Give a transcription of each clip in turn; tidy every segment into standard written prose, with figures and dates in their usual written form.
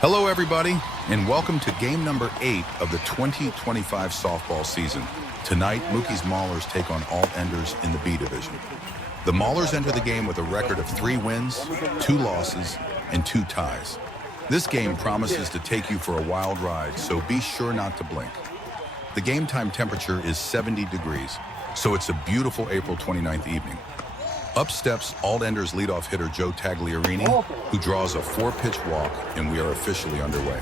Hello everybody, and welcome to game number 8 of the 2025 softball season. Tonight, Mookie's Maulers take on Alt-Enders in the B division. The Maulers enter the game with a record of 3 wins, 2 losses, and 2 ties. This game promises to take you for a wild ride, so be sure not to blink. The game time temperature is 70 degrees, so it's a beautiful April 29th evening. Up steps Alt-Enders leadoff hitter Joe Tagliarini, who draws a 4-pitch walk, and we are officially underway.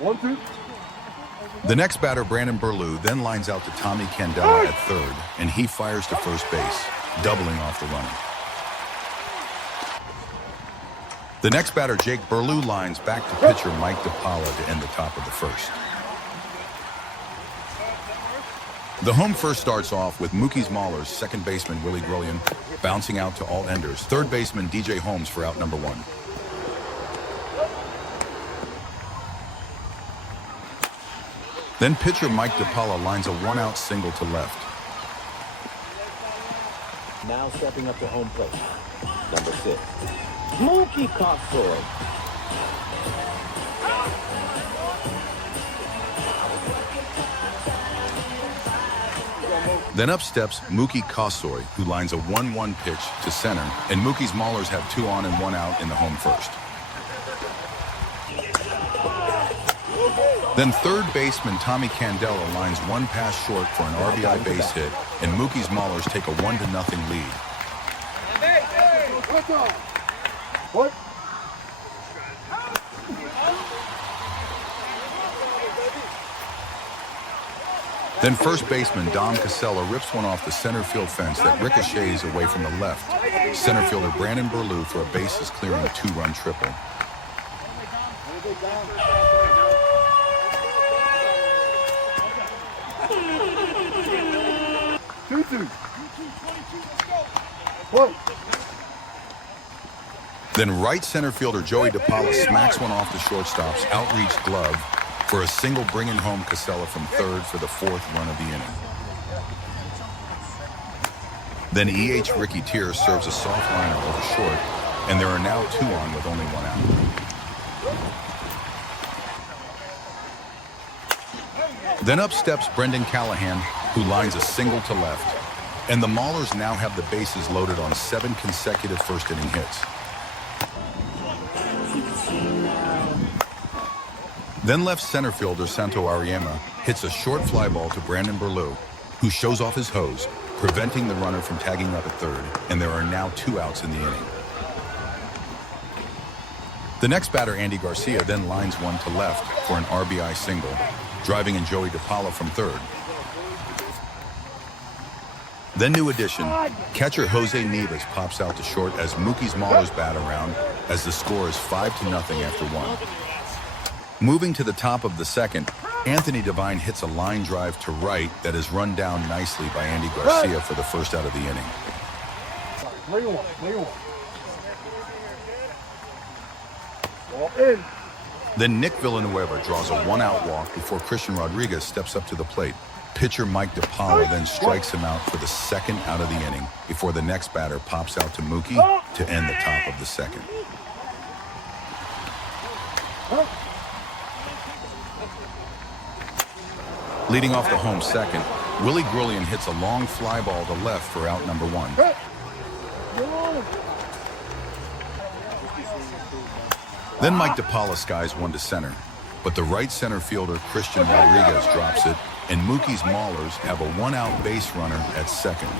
1-2. The next batter, Brandon Burlew, then lines out to Tommy Candela at third, and he fires to first base, doubling off the runner. The next batter, Jake Burlew, lines back to pitcher Mike DePaula to end the top of the first. The home first starts off with Mookie's Maulers, second baseman Willie Grillian, bouncing out to Alt-Enders, third baseman DJ Holmes for out number 1. Then pitcher Mike DePaula lines a 1-out single to left. Now stepping up to home plate, number 6, Mookie Cossoy. Then up steps Mookie Cossoy, who lines a 1-1 pitch to center, and Mookie's Maulers have 2 on and 1 out in the home first. Then third baseman Tommy Candela lines 1 pass short for an RBI base hit, and Mookie's Maulers take a 1-0 lead. What? Then first baseman Dom Casella rips one off the center field fence that ricochets away from the left. Center fielder Brandon Burlew for a bases clearing 2-run triple. What? Then right center fielder Joey DePaula smacks one off the shortstop's outreach glove for a single, bringing home Casella from third for the 4th run of the inning. Then EH Ricky Tier serves a soft liner over short, and there are now 2 on with only 1 out. Then up steps Brendan Callahan, who lines a single to left, and the Maulers now have the bases loaded on 7 consecutive first-inning hits. Then left center fielder Santo Ariema hits a short fly ball to Brandon Burlew, who shows off his hose, preventing the runner from tagging up at third, and there are now 2 outs in the inning. The next batter, Andy Garcia, then lines one to left for an RBI single, driving in Joey DePaula from third. Then new addition, catcher Jose Nieves pops out to short as Mookie's Maulers bat around as the score is 5-0 after 1. Moving to the top of the second, Anthony Devine hits a line drive to right that is run down nicely by Andy Garcia for the first out of the inning. 3-1. Ball in. Then Nick Villanueva draws a 1-out walk before Christian Rodriguez steps up to the plate. Pitcher Mike DePaula then strikes him out for the 2nd out of the inning before the next batter pops out to Mookie to end the top of the second. Leading off the home second, Willie Grillian hits a long fly ball to left for out number 1. Then Mike DePaula skies one to center, but the right center fielder Christian Rodriguez drops it, and Mookie's Maulers have a 1-out base runner at second.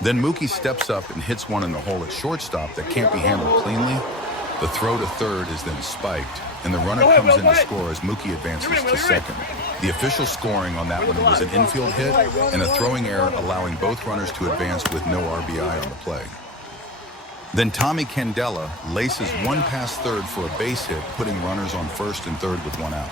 Then Mookie steps up and hits one in the hole at shortstop that can't be handled cleanly. The throw to third is then spiked, and the runner comes in to score as Mookie advances to second. The official scoring on that one was an infield hit and a throwing error, allowing both runners to advance with no RBI on the play. Then Tommy Candela laces 1 past third for a base hit, putting runners on first and third with 1 out.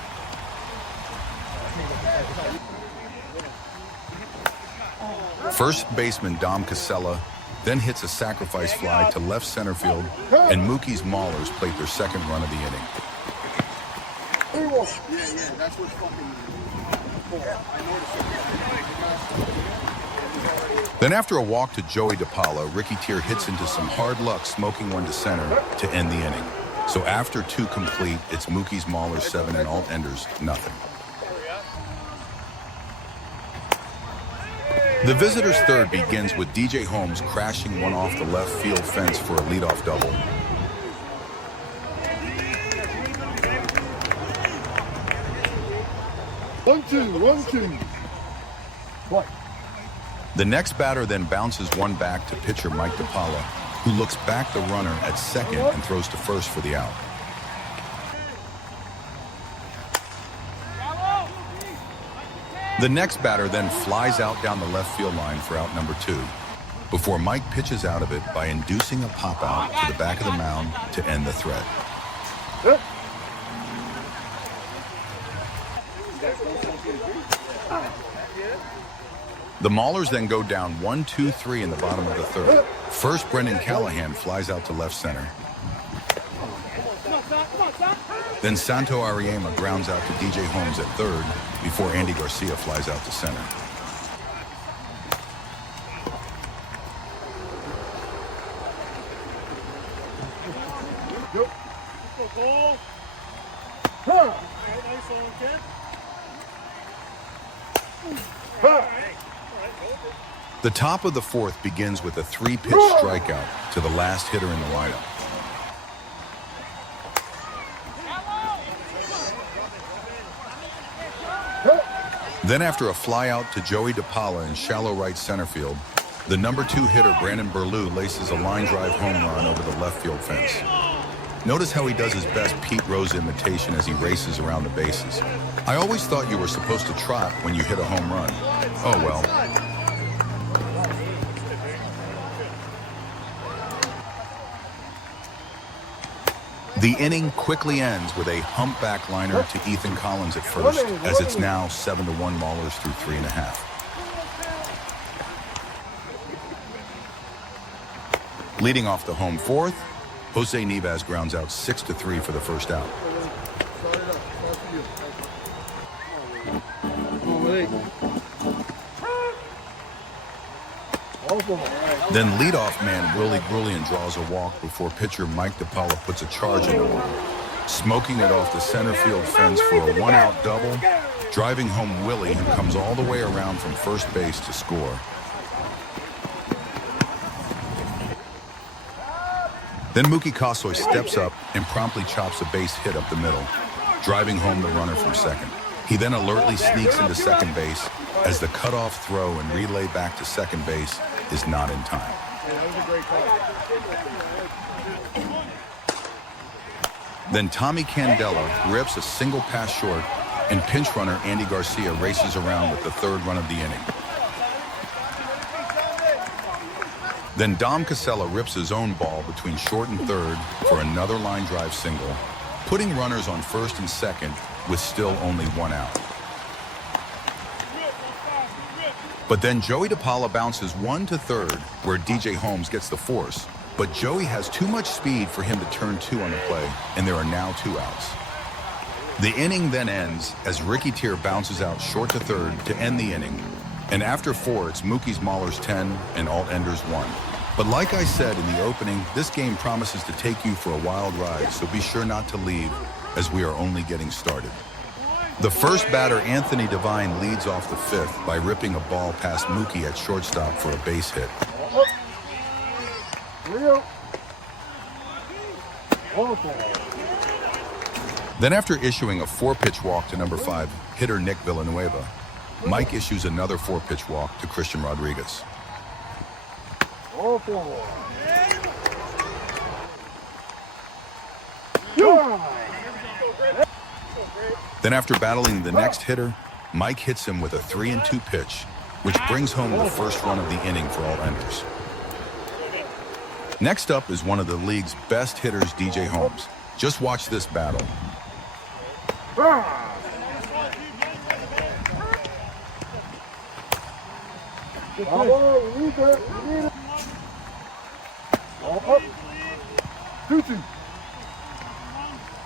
First baseman Dom Casella then hits a sacrifice fly to left center field, and Mookie's Maulers plate their 2nd run of the inning. Yeah, that's what's fucking... I noticed it. Then after a walk to Joey DePaula, Ricky Tier hits into some hard luck, smoking one to center to end the inning. So after 2 complete, it's Mookie's Maulers 7 and alt enders nothing. The visitors' third begins with DJ Holmes crashing one off the left field fence for a leadoff double. One, two. What? The next batter then bounces one back to pitcher Mike DePaula, who looks back the runner at second and throws to first for the out. The next batter then flies out down the left field line for out number 2, before Mike pitches out of it by inducing a pop-out to the back of the mound to end the threat. The Maulers then go down 1-2-3 in the bottom of the third. First, Brendan Callahan flies out to left center. Then Santo Ariema grounds out to DJ Holmes at third before Andy Garcia flies out to center. The top of the fourth begins with a 3-pitch strikeout to the last hitter in the lineup. Then after a flyout to Joey DePaula in shallow right center field, the number 2 hitter Brandon Berlew laces a line drive home run over the left field fence. Notice how he does his best Pete Rose imitation as he races around the bases. I always thought you were supposed to trot when you hit a home run. Oh well. The inning quickly ends with a humpback liner to Ethan Collins at first, as it's now 7-1 Maulers through 3.5. Leading off the home fourth, Jose Neves grounds out 6-3 for the first out. Then leadoff man Willie Brullian draws a walk before pitcher Mike DePaula puts a charge into one, smoking it off the center field fence for a 1-out double, driving home Willie, who comes all the way around from first base to score. Then Mookie Kasoy steps up and promptly chops a base hit up the middle, driving home the runner from second. He then alertly sneaks into second base as the cutoff throw and relay back to second base is not in time. Then Tommy Candela rips a single pass short, and pinch runner Andy Garcia races around with the third run of the inning. Then Dom Casella rips his own ball between short and third for another line drive single, putting runners on first and second with still only 1 out. But then Joey DePaula bounces 1 to third, where DJ Holmes gets the force. But Joey has too much speed for him to turn 2 on the play, and there are now 2 outs. The inning then ends as Ricky Tier bounces out short to third to end the inning. And after 4, it's Mookie's Maulers 10 and alt enders 1. But like I said in the opening, this game promises to take you for a wild ride, so be sure not to leave, as we are only getting started. The first batter, Anthony Devine, leads off the 5th by ripping a ball past Mookie at shortstop for a base hit. Then after issuing a 4-pitch walk to number 5, hitter Nick Villanueva, Mike issues another 4-pitch walk to Christian Rodriguez. Then after battling the next hitter, Mike hits him with a 3-2 pitch, which brings home the first run of the inning for all enders. Next up is one of the league's best hitters, DJ Holmes. Just watch this battle.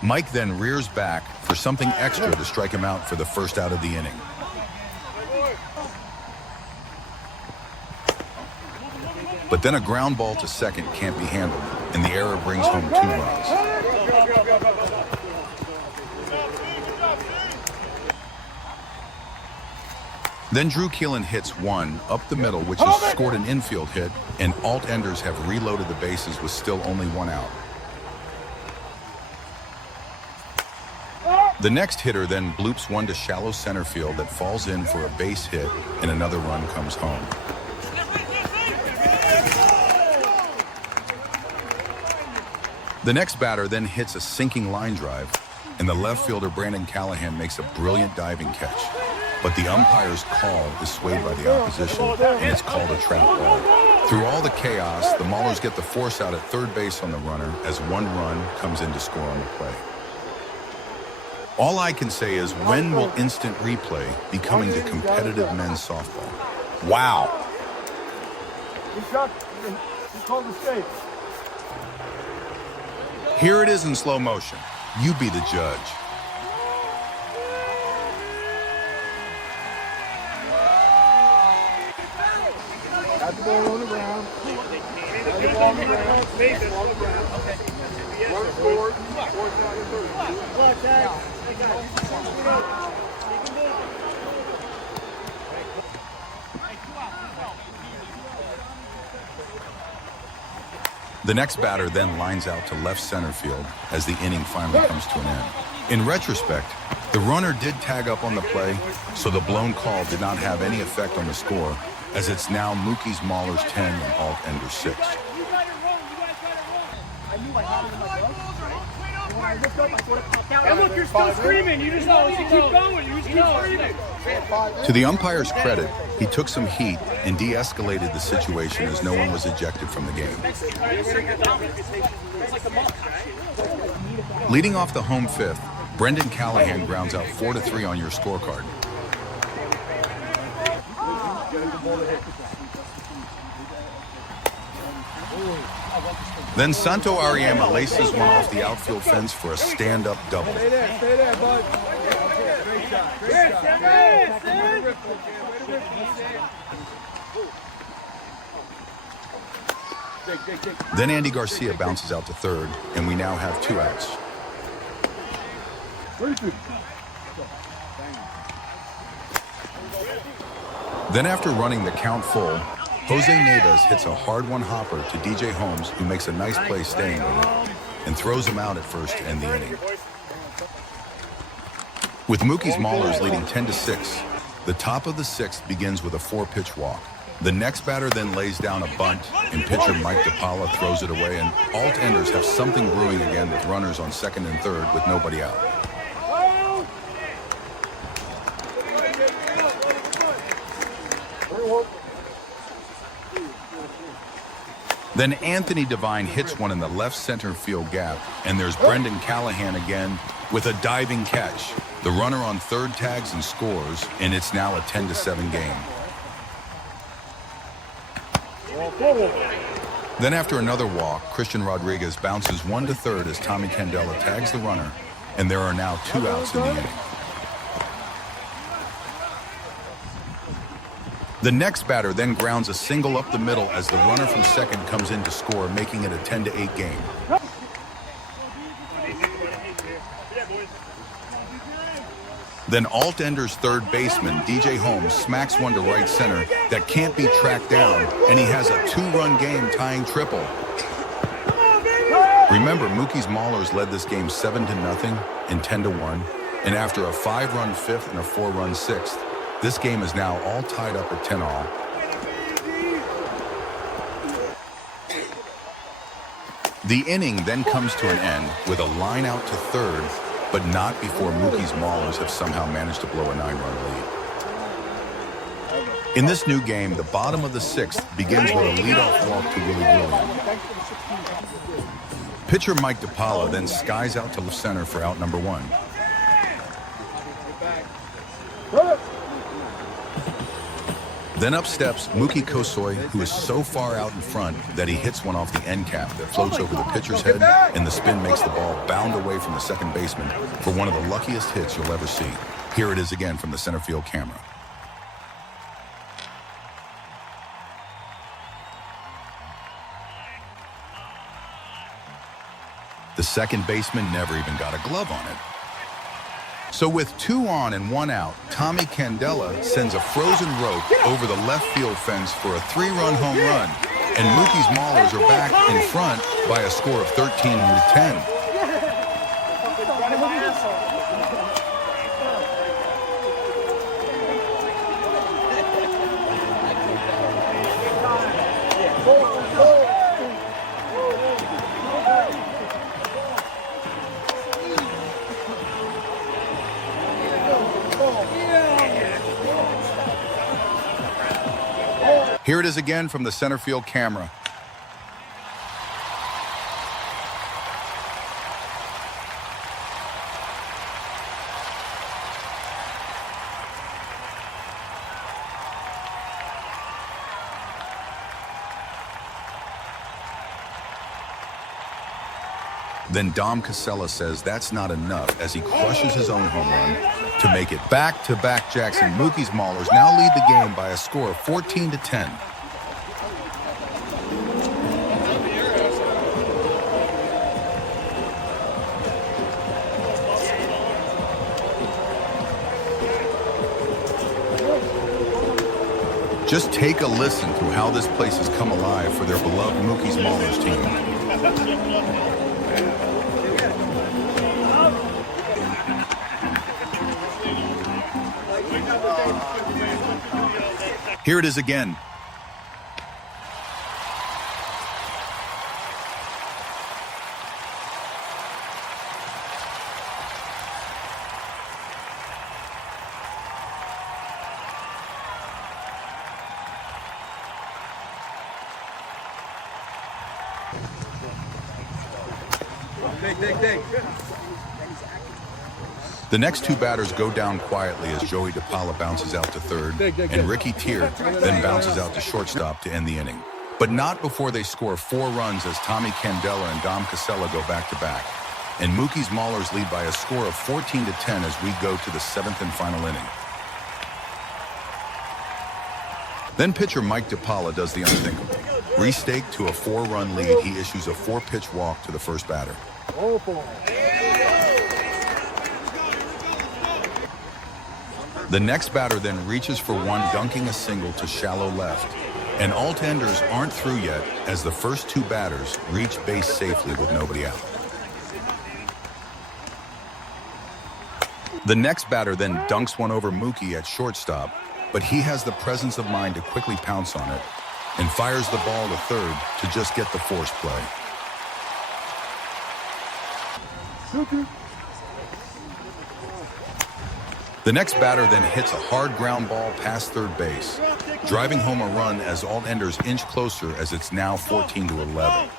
Mike then rears back for something extra to strike him out for the first out of the inning. But then a ground ball to second can't be handled, and the error brings home 2 runs. Then Drew Keelan hits one up the middle, which has scored an infield hit, and alt-enders have reloaded the bases with still only 1 out. The next hitter then bloops one to shallow center field that falls in for a base hit, and another run comes home. The next batter then hits a sinking line drive, and the left fielder Brandon Callahan makes a brilliant diving catch. But the umpire's call is swayed by the opposition, and it's called a trap ball. Through all the chaos, the Maulers get the force out at third base on the runner as 1 run comes in to score on the play. All I can say is, when will instant replay be coming to competitive men's softball? Wow. He called the save. Here it is in slow motion. You be the judge. Got the ball on the ground. Got the ball on the ground. Run forward. Fourth down and 30. The next batter then lines out to left center field as the inning finally comes to an end. In retrospect, the runner did tag up on the play, so the blown call did not have any effect on the score, as it's now Mookie's Maulers 10 and alt-enders 6. And look, you're still screaming. You just know. You keep going. You just keep screaming. To the umpire's credit, he took some heat and de-escalated the situation as no one was ejected from the game. Leading off the home 5th, Brendan Callahan grounds out 4-3 on your scorecard. Then Santo Ariema laces one off the outfield fence for a stand-up double. Stay there, bud. Great shot. Then Andy Garcia bounces out to third, and we now have 2 outs. Then after running the count full, Jose Neves hits a hard-one hopper to DJ Holmes, who makes a nice play staying with it, and throws him out at first to end the inning. With Mookie's Maulers leading 10-6, the top of the 6th begins with a 4-pitch walk. The next batter then lays down a bunt, and pitcher Mike DePaula throws it away, and alt-enders have something brewing again with runners on second and third with nobody out. Then Anthony Devine hits one in the left center field gap, and there's Brendan Callahan again with a diving catch. The runner on third tags and scores, and it's now a 10-7 game. Then after another walk, Christian Rodriguez bounces one to third as Tommy Candela tags the runner, and there are now 2 outs in the inning. The next batter then grounds a single up the middle as the runner from second comes in to score, making it a 10-8 game. Then alt-enders third baseman DJ Holmes smacks one to right center that can't be tracked down, and he has a 2-run game tying triple. Remember, Mookie's Maulers led this game 7-0 and 10-1, and after a 5-run 5th and a 4-run 6th, this game is now all tied up at 10-all. The inning then comes to an end with a line out to third, but not before Mookie's Maulers have somehow managed to blow a 9-run lead. In this new game, the bottom of the 6th begins with a leadoff walk to Willie Williams. Pitcher Mike DePaula then skies out to left center for out number 1. Then up steps Mookie Kosoy, who is so far out in front that he hits one off the end cap that floats over the pitcher's head, and the spin makes the ball bound away from the second baseman for one of the luckiest hits you'll ever see. Here it is again from the center field camera. The second baseman never even got a glove on it. So with 2 on and 1 out, Tommy Candela sends a frozen rope over the left field fence for a 3-run home run. And Mookie's Maulers are back in front by a score of 13-10. Here it is again from the center field camera. Then Dom Casella says that's not enough as he crushes his own home run to make it back-to-back Jackson. Mookie's Maulers now lead the game by a score of 14-10. Just take a listen to how this place has come alive for their beloved Mookie's Maulers team. Here it is again. Dig. The next 2 batters go down quietly as Joey DePaula bounces out to third, and Ricky Tier then bounces out to shortstop to end the inning. But not before they score 4 runs as Tommy Candela and Dom Casella go back-to-back. And Mookie's Maulers lead by a score of 14-10 as we go to the 7th and final inning. Then pitcher Mike DePaula does the unthinkable. Restaked to a 4-run lead, he issues a 4-pitch walk to the first batter. The next batter then reaches for one, dunking a single to shallow left. And alt-enders aren't through yet as the first 2 batters reach base safely with nobody out. The next batter then dunks one over Mookie at shortstop, but he has the presence of mind to quickly pounce on it and fires the ball to third to just get the force play. The next batter then hits a hard ground ball past third base, driving home a run as alt-enders inch closer as it's now 14-11.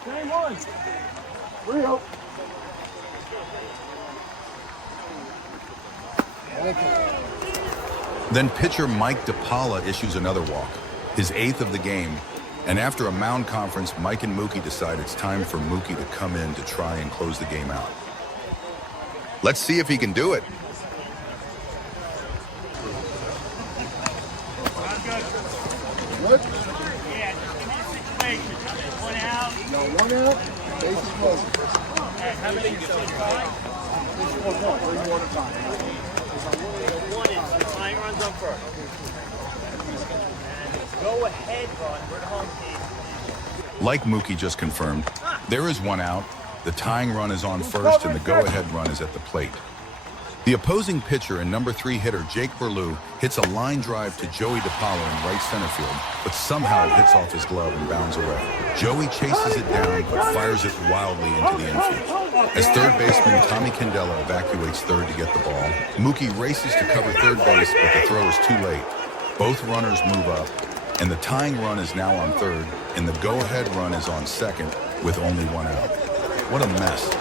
Then pitcher Mike DePaula issues another walk, his 8th of the game, and after a mound conference, Mike and Mookie decide it's time for Mookie to come in to try and close the game out. Let's see if he can do it. What? Yeah, just give me a situation. 1 out. No, 1 out. Base is closing. How many you still try? This is 1 more. 3 more to time. 1 is the tying runs up first. Go ahead run. We're the home team. Like Mookie just confirmed, there is 1 out, the tying run is on first, and the go-ahead run is at the plate. The opposing pitcher and number 3 hitter Jake Burlew hits a line drive to Joey DePaula in right center field, but somehow it hits off his glove and bounds away. Joey chases it down, but fires it wildly into the infield. As third baseman Tommy Candela evacuates third to get the ball, Mookie races to cover third base, but the throw is too late. Both runners move up, and the tying run is now on third, and the go-ahead run is on second with only 1 out. What a mess.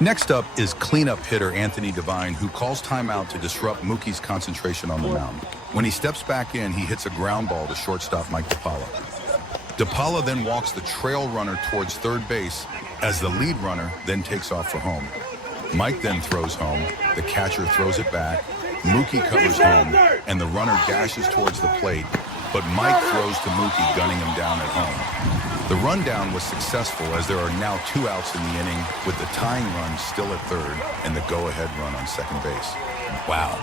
Next up is cleanup hitter Anthony Devine, who calls timeout to disrupt Mookie's concentration on the mound. When he steps back in, he hits a ground ball to shortstop Mike DePaula. DePaula then walks the trail runner towards third base as the lead runner then takes off for home. Mike then throws home, the catcher throws it back, Mookie covers home, and the runner dashes towards the plate, but Mike throws to Mookie, gunning him down at home. The rundown was successful as there are now 2 outs in the inning, with the tying run still at third and the go-ahead run on second base. Wow.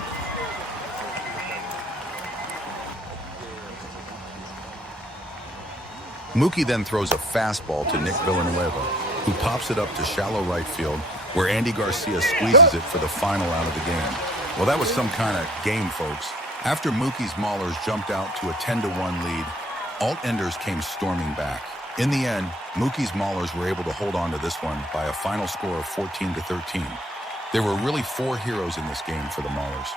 Mookie then throws a fastball to Nick Villanueva, who pops it up to shallow right field, where Andy Garcia squeezes it for the final out of the game. Well, that was some kind of game, folks. After Mookie's Maulers jumped out to a 10-1 lead, alt-enders came storming back. In the end, Mookie's Maulers were able to hold on to this one by a final score of 14-13. There were really 4 heroes in this game for the Maulers.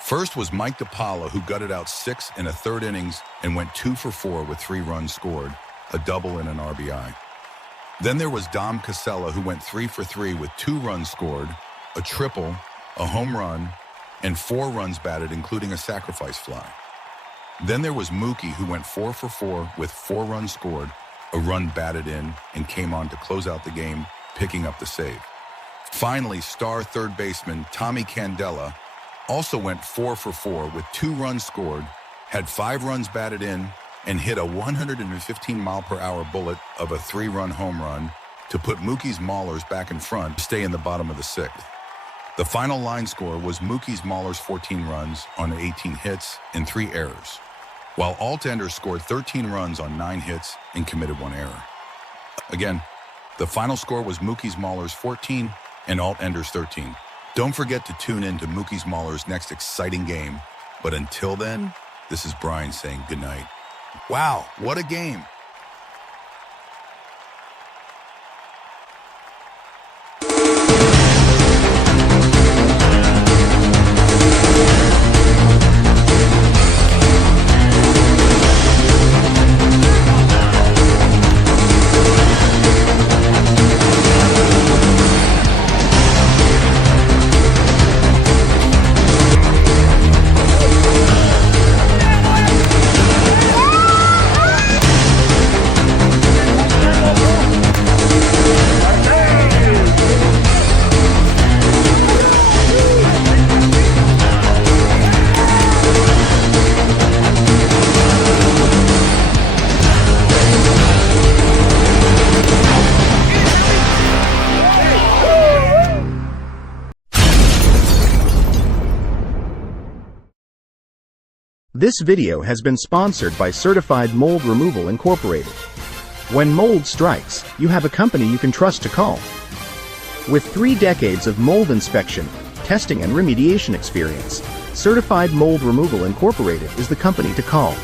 First was Mike DePaula, who gutted out 6 in a third innings and went 2 for 4 with 3 runs scored, a double and an RBI. Then there was Dom Casella, who went 3 for 3 with 2 runs scored, a triple, a home run, and 4 runs batted, including a sacrifice fly. Then there was Mookie, who went 4 for 4 with 4 runs scored, a run batted in, and came on to close out the game, picking up the save. Finally, star third baseman Tommy Candela also went 4 for 4 with 2 runs scored, had 5 runs batted in, and hit a 115-mile-per-hour bullet of a 3-run home run to put Mookie's Maulers back in front to stay in the bottom of the 6th. The final line score was Mookie's Maulers 14 runs on 18 hits and 3 errors, while alt-enders scored 13 runs on 9 hits and committed 1 error. Again, the final score was Mookie's Maulers 14 and alt-enders 13. Don't forget to tune in to Mookie's Maulers' next exciting game, but until then, this is Brian saying goodnight. Wow, what a game! This video has been sponsored by Certified Mold Removal Incorporated. When mold strikes, you have a company you can trust to call. With 3 decades of mold inspection, testing and remediation experience, Certified Mold Removal Incorporated is the company to call.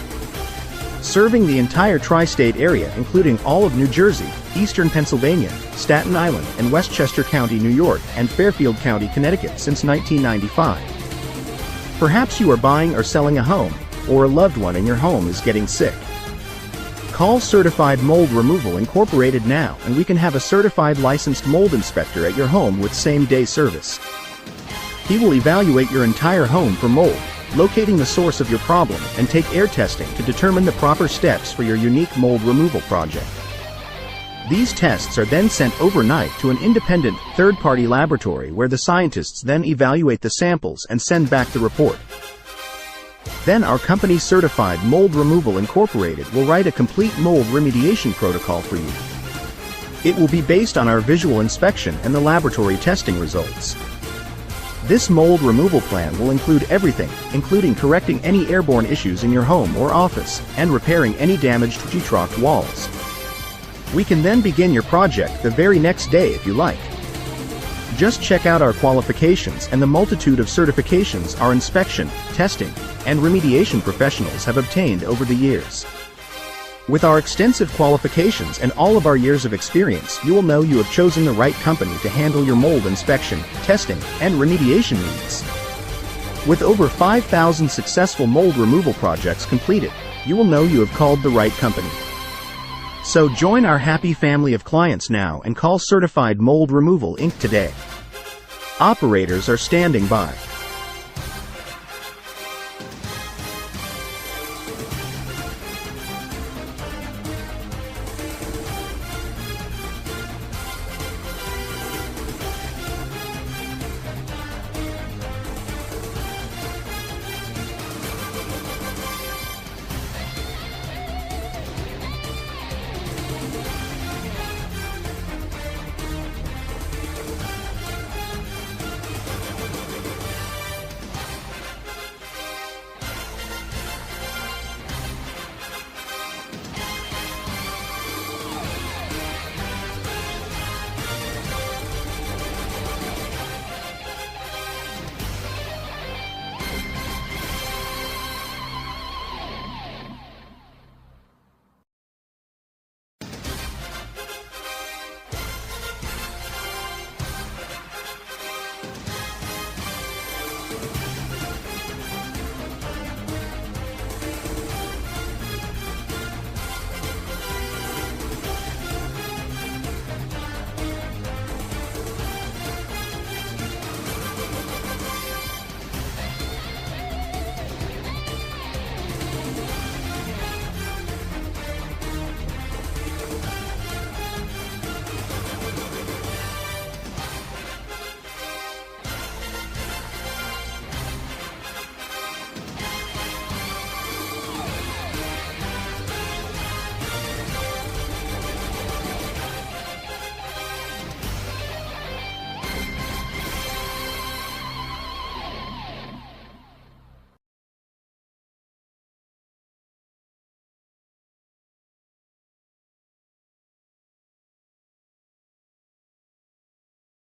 Serving the entire tri-state area including all of New Jersey, Eastern Pennsylvania, Staten Island and Westchester County, New York and Fairfield County, Connecticut since 1995. Perhaps you are buying or selling a home, or a loved one in your home is getting sick. Call Certified Mold Removal Incorporated now and we can have a certified licensed mold inspector at your home with same-day service. He will evaluate your entire home for mold, locating the source of your problem, and take air testing to determine the proper steps for your unique mold removal project. These tests are then sent overnight to an independent, third-party laboratory where the scientists then evaluate the samples and send back the report. Then our company Certified Mold Removal Incorporated will write a complete mold remediation protocol for you. It will be based on our visual inspection and the laboratory testing results. This mold removal plan will include everything, including correcting any airborne issues in your home or office, and repairing any damaged G-trough walls. We can then begin your project the very next day if you like. Just check out our qualifications and the multitude of certifications our inspection, testing, and remediation professionals have obtained over the years. With our extensive qualifications and all of our years of experience, you will know you have chosen the right company to handle your mold inspection, testing, and remediation needs. With over 5,000 successful mold removal projects completed, you will know you have called the right company. So join our happy family of clients now and call Certified Mold Removal Inc. today. Operators are standing by.